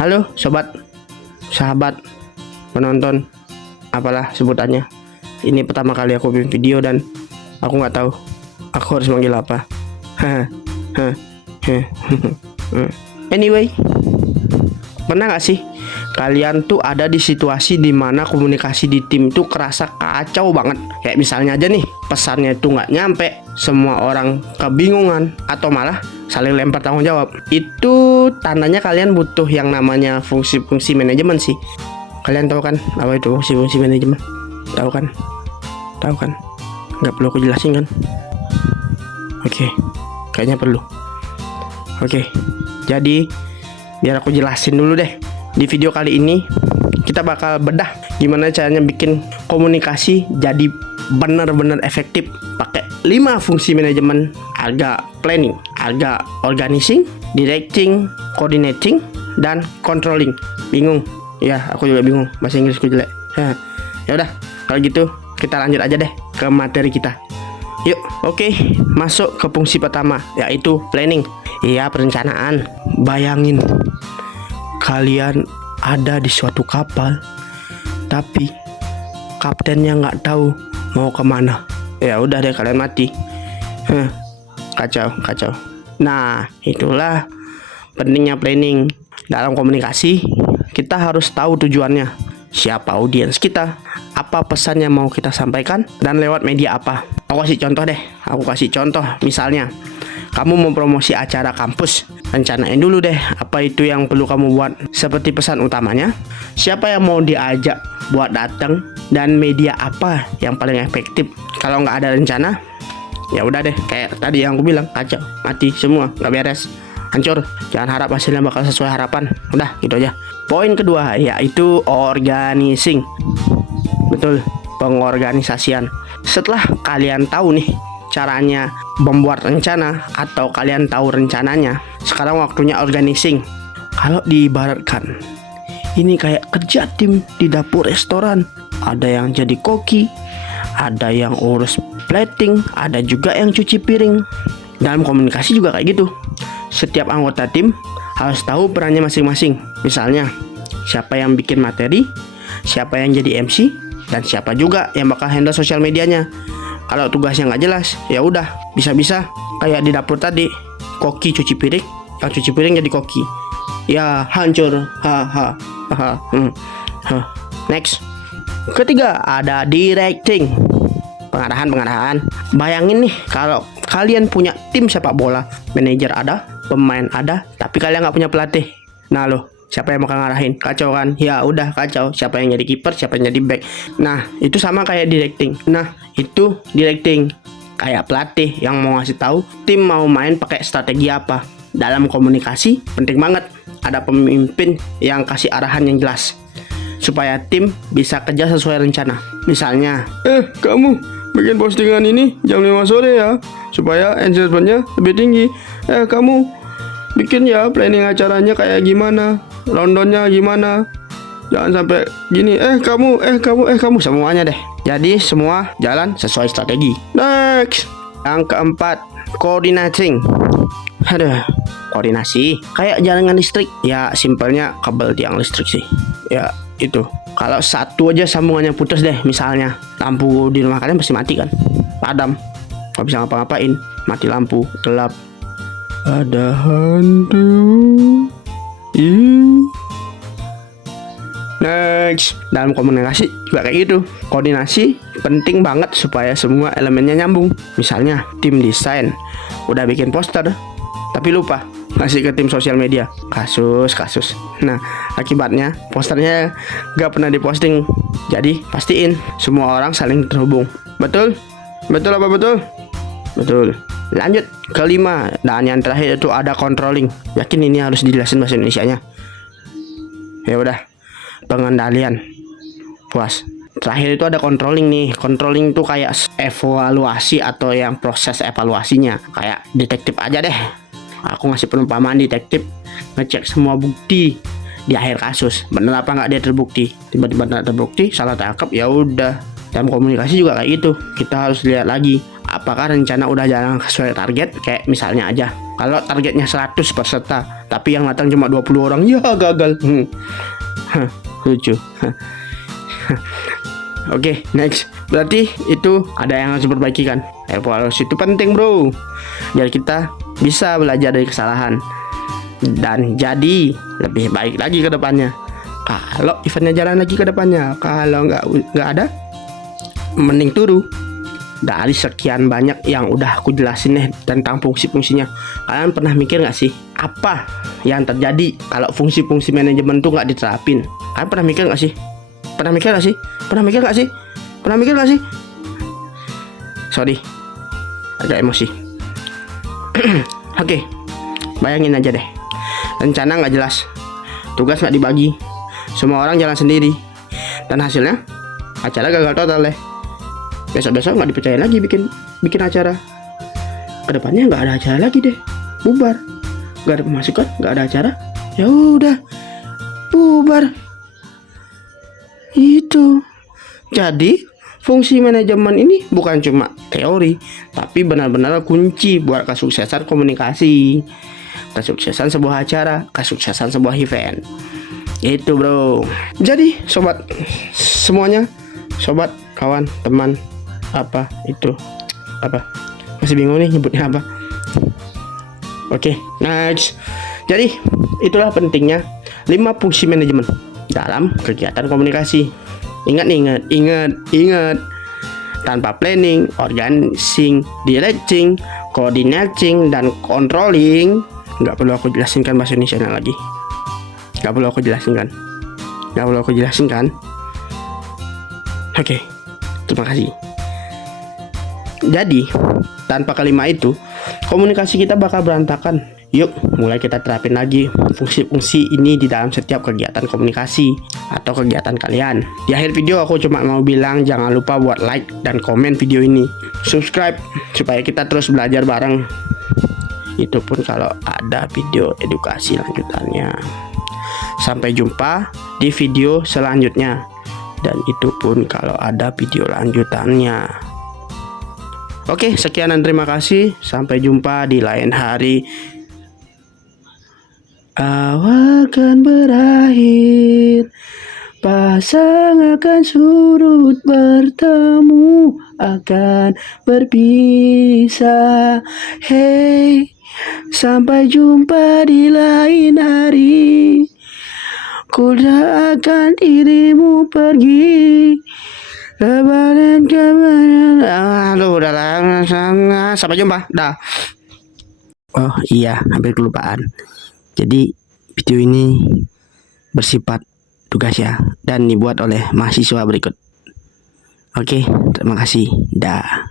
Halo sobat, sahabat, penonton, apalah sebutannya. Ini pertama kali aku bikin video dan aku nggak tahu aku harus manggil apa. Anyway, pernah nggak sih kalian tuh ada di situasi dimana komunikasi di tim tuh kerasa kacau banget? Kayak misalnya aja nih, pesannya itu nggak nyampe, semua orang kebingungan atau malah saling lempar tanggung jawab. Itu tandanya kalian butuh yang namanya fungsi-fungsi manajemen sih. Kalian tahu kan apa itu fungsi-fungsi manajemen? Tahu kan? Tahu kan? Nggak perlu aku jelasin kan? Oke, kayaknya perlu. Oke, jadi biar aku jelasin dulu deh. Di video kali ini kita bakal bedah gimana caranya bikin komunikasi jadi benar-benar efektif pakai 5 fungsi manajemen: agak planning, agak organizing, directing, coordinating, dan controlling. Bingung? Ya, aku juga bingung. Bahasa Inggrisku jelek. Ya udah, kalau gitu kita lanjut aja deh ke materi kita. Yuk, oke, masuk ke fungsi pertama, yaitu planning. Iya, perencanaan. Bayangin, kalian ada di suatu kapal, tapi kaptennya nggak tahu mau kemana. Ya udah deh, kalian mati. Kacau. Nah, itulah pentingnya planning. Dalam komunikasi, kita harus tahu tujuannya, siapa audiens kita, apa pesan yang mau kita sampaikan, dan lewat media apa. Aku kasih contoh deh. Misalnya kamu mau promosi acara kampus, rencanain dulu deh apa itu yang perlu kamu buat, seperti pesan utamanya, siapa yang mau diajak buat datang, dan media apa yang paling efektif. Kalau nggak ada rencana, ya udah deh, kayak tadi yang aku bilang, kacau, mati semua, nggak beres, hancur. Jangan harap hasilnya bakal sesuai harapan. Udah gitu aja. Poin kedua yaitu organizing. Betul, pengorganisasian. Setelah kalian tahu nih caranya membuat rencana, atau kalian tahu rencananya, sekarang waktunya organizing. Kalau diibaratkan, ini kayak kerja tim di dapur restoran. Ada yang jadi koki, ada yang urus plating, ada juga yang cuci piring. Dalam komunikasi juga kayak gitu. Setiap anggota tim harus tahu perannya masing-masing. Misalnya, siapa yang bikin materi, siapa yang jadi MC, dan siapa juga yang bakal handle sosial medianya. Kalau tugasnya nggak jelas, ya udah, bisa-bisa kayak di dapur tadi, koki cuci piring, yang cuci piring jadi koki, ya hancur. Next, ketiga ada directing, pengarahan. Bayangin nih, kalau kalian punya tim sepak bola, manajer ada, pemain ada, tapi kalian nggak punya pelatih. Nah loh, siapa yang bakal ngarahin? Kacau kan? Ya udah, kacau. Siapa yang jadi kiper, siapa yang jadi back. Nah, itu sama kayak directing. Nah, itu directing, kayak pelatih yang mau ngasih tahu tim mau main pakai strategi apa. Dalam komunikasi penting banget ada pemimpin yang kasih arahan yang jelas supaya tim bisa kerja sesuai rencana. Misalnya, kamu bikin postingan ini jam 5 sore ya, supaya engagementnya lebih tinggi. Kamu bikin ya planning acaranya kayak gimana, Londonnya gimana, jangan sampai gini. Kamu semuanya deh. Jadi semua jalan sesuai strategi. Next, yang keempat, coordinating. Koordinasi kayak jaringan listrik. Ya simpelnya kabel tiang listrik sih. Ya itu. Kalau satu aja sambungannya putus deh, misalnya lampu di rumah kalian pasti mati kan, padam, nggak bisa ngapa-ngapain, mati lampu, gelap, ada hantu. Next, dalam komunikasi juga kayak gitu. Koordinasi penting banget supaya semua elemennya nyambung. Misalnya tim desain udah bikin poster, tapi lupa ngasih ke tim sosial media. Kasus. Nah, akibatnya posternya gak pernah diposting. Jadi pastiin semua orang saling terhubung. Betul apa betul? Betul. Lanjut ke 5, dan yang terakhir itu ada controlling. Yakin ini harus dijelasin bahasa Indonesianya? Ya udah, pengendalian. Puas. Terakhir itu ada controlling nih. Controlling itu kayak evaluasi atau yang proses evaluasinya. Kayak detektif aja deh. Aku ngasih perumpamaan detektif ngecek semua bukti di akhir kasus. Bener apa nggak dia terbukti? Tiba-tiba nggak terbukti, salah tangkap, ya udah. Dalam komunikasi juga kayak gitu. Kita harus lihat lagi apakah rencana udah jalan sesuai target. Kayak misalnya aja, Kalau targetnya 100 peserta, tapi yang datang cuma 20 orang, ya gagal. Lucu. Oke, next. Berarti itu ada yang harus diperbaiki kan? Evaluasi itu penting, bro. Biar kita bisa belajar dari kesalahan dan jadi lebih baik lagi ke depannya. Kalau eventnya jalan lagi ke depannya, kalau nggak ada, mending turu. Dari sekian banyak yang udah aku jelasin nih tentang fungsi-fungsinya, kalian pernah mikir nggak sih apa yang terjadi kalau fungsi-fungsi manajemen tuh nggak diterapin? Kalian pernah mikir nggak sih? Pernah mikir nggak sih? Pernah mikir nggak sih? Pernah mikir nggak sih? Sorry, agak emosi. Oke, bayangin aja deh, rencana nggak jelas, tugas nggak dibagi, semua orang jalan sendiri, dan hasilnya acara gagal total deh. Besok-besok nggak dipercaya lagi bikin acara. Kedepannya nggak ada acara lagi deh, bubar. Nggak ada pemasukan, nggak ada acara, ya udah bubar. Itu. Jadi fungsi manajemen ini bukan cuma teori, tapi benar-benar kunci buat kesuksesan komunikasi, kesuksesan sebuah acara, kesuksesan sebuah event. Itu, bro. Jadi sobat semuanya, sobat, kawan, teman, apa itu, apa, masih bingung nih nyebutnya apa. Oke, next. Jadi itulah pentingnya 5 fungsi manajemen dalam kegiatan komunikasi. Ingat. Tanpa planning, organizing, directing, coordinating, dan controlling, nggak perlu aku jelasin kan bahasa Indonesia lagi. Nggak perlu aku jelasin kan. Oke, terima kasih. Jadi, tanpa kelima itu, komunikasi kita bakal berantakan. Yuk, mulai kita terapin lagi fungsi-fungsi ini di dalam setiap kegiatan komunikasi atau kegiatan kalian. Di akhir video aku cuma mau bilang jangan lupa buat like dan komen video ini. Subscribe supaya kita terus belajar bareng. Itu pun kalau ada video edukasi lanjutannya. Sampai jumpa di video selanjutnya. Dan itu pun kalau ada video lanjutannya. Oke, sekian dan terima kasih. Sampai jumpa di lain hari. Awal akan berakhir, pasang akan surut, bertemu akan berpisah. Hey, sampai jumpa di lain hari. Ku akan dirimu pergi. Lebaran kemarin. Aduh, udah lama sangat. Sampai jumpa. Dah. Oh iya, hampir kelupaan. Jadi video ini bersifat tugas ya, dan dibuat oleh mahasiswa berikut. Oke, terima kasih. Dah.